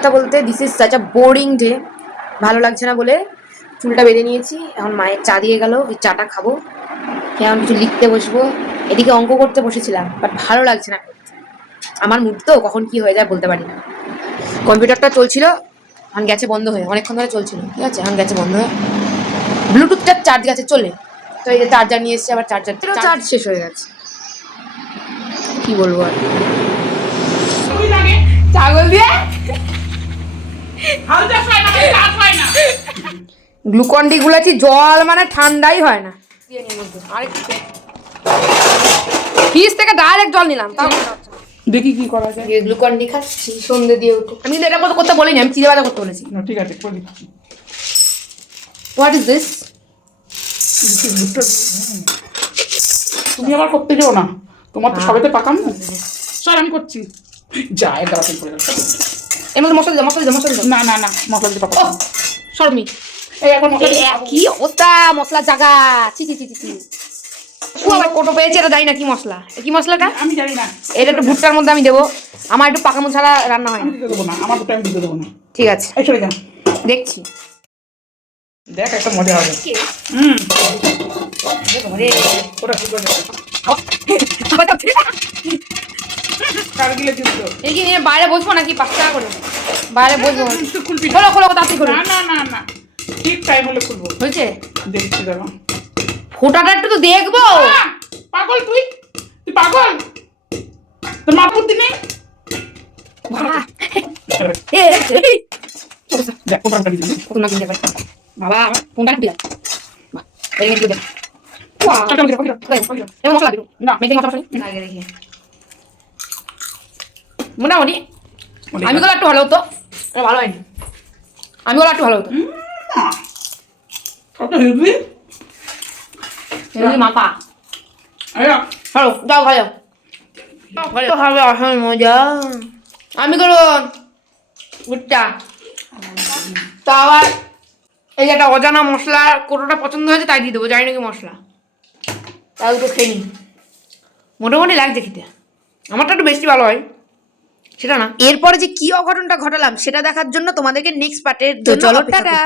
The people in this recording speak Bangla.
কথা বলতে this is such a boring day. ভালো লাগছে না বলে চুলটা বেঁধে নিয়েছি। এখন মায়ের চা দিয়ে গেল, ওই চাটা খাবো, এখন কিছু লিখতে বসবো। এদিকে অঙ্ক করতে বসেছিলাম, বাট ভালো লাগছে না করতে। আমার মুড তো কখন কি হয়ে যায় বলতে পারি না। কম্পিউটারটা চলছিল, এখন গেছে বন্ধ হয়ে, অনেকক্ষণ ধরে চলছিল, ঠিক আছে, এখন গেছে বন্ধ হয়ে। ব্লুটুথটা চার্জ গেছে চলে, তো এই যে চার্জার নিয়ে এসেছি, আবার চার্জারটাও চার্জ শেষ হয়ে গেছে। কি বলবো আর, ছাগল দিয়ে গ্লুকন ডি গুলাছি, জল মানে ঠান্ডাই হয় না। ফ্রিজ থেকে ডাইরেক্ট জল নিলাম, তাও দেখি কি করা যায়। গ্লুকন ডি খাচ্ছি সন্ধ্যে দিয়ে উঠে। আমি কিন্তু এটা করতে বলিনি, আমি চিড়ে ভাজা করতে বলেছি। ঠিক আছে, করে দিচ্ছি। What is this? তুমি আবার করতে যাও না, তোমার তো সবেতে পাকাম না। স্যার আমি করছি, যা এটা বাতিল করে দাও। এর মধ্যে মশলা দিও, মশলা দিও, মশলা দিও। না না না, মশলা দিতে পাকাম। শর্মি, এই এখন মশলা কি অবস্থা মশলা জাগা, ছি ছি ছি ছি। ও আবার কোটো পেয়েছে, এটা জানি না কি মশলা। কি মশলাটা আমি জানি না। এটা একটু ভুট্টার মধ্যে আমি দেবো, আমার একটু পাকা মশলা রান্না হয় না। দিতে দেবো না, আমার দুটো আমি দিতে দেবো না। ঠিক আছে, এই চলে যা, দেখছি। দেখ একটা মজা হবে। ওটা কি করে কারগিলে যুদ্ধ। এই কি বাইরে বসবো নাকি 5 টাকা করে? বাইরে বসবো, খোলো খোলো তাড়াতাড়ি খোলো। না না না না, ঠিক টাইম হলে খুলবো। হয়েছে, দেখছি দাঁড়া, ফোটাটা একটু তো দেখবো। পাগল তুই, তুই পাগল, তোর মা বুদ্ধি নেই। দেখ ওটা কাটি দিবি। বাবা ফোনটা কাটি মশলা দিব না মেখে মশলা আগে দেখি মোটামুটি। আমি গুলো একটু ভালো হতো, ভালো হয়নি। আমি গুলো একটু ভালো হতো। কত হেভি মাপা আয়া ভালো, যাও ভালো হবে আসল মজা। আমি করো ভুট্টা তা আবার এই যে একটা অজানা মশলা কোটোটা পছন্দ হয়েছে তাই দিয়ে দেবো, জানি নাকি মশলা, তাও তো খেয়ে নিই। মোটামুটি লাগছে খেতে, আমারটা একটু বেশি ভালো হয় সেটা না। এরপরে যে কি অঘটনটা ঘটালাম সেটা দেখার জন্য তোমাদেরকে নেক্সট পার্টের চলো টাটা।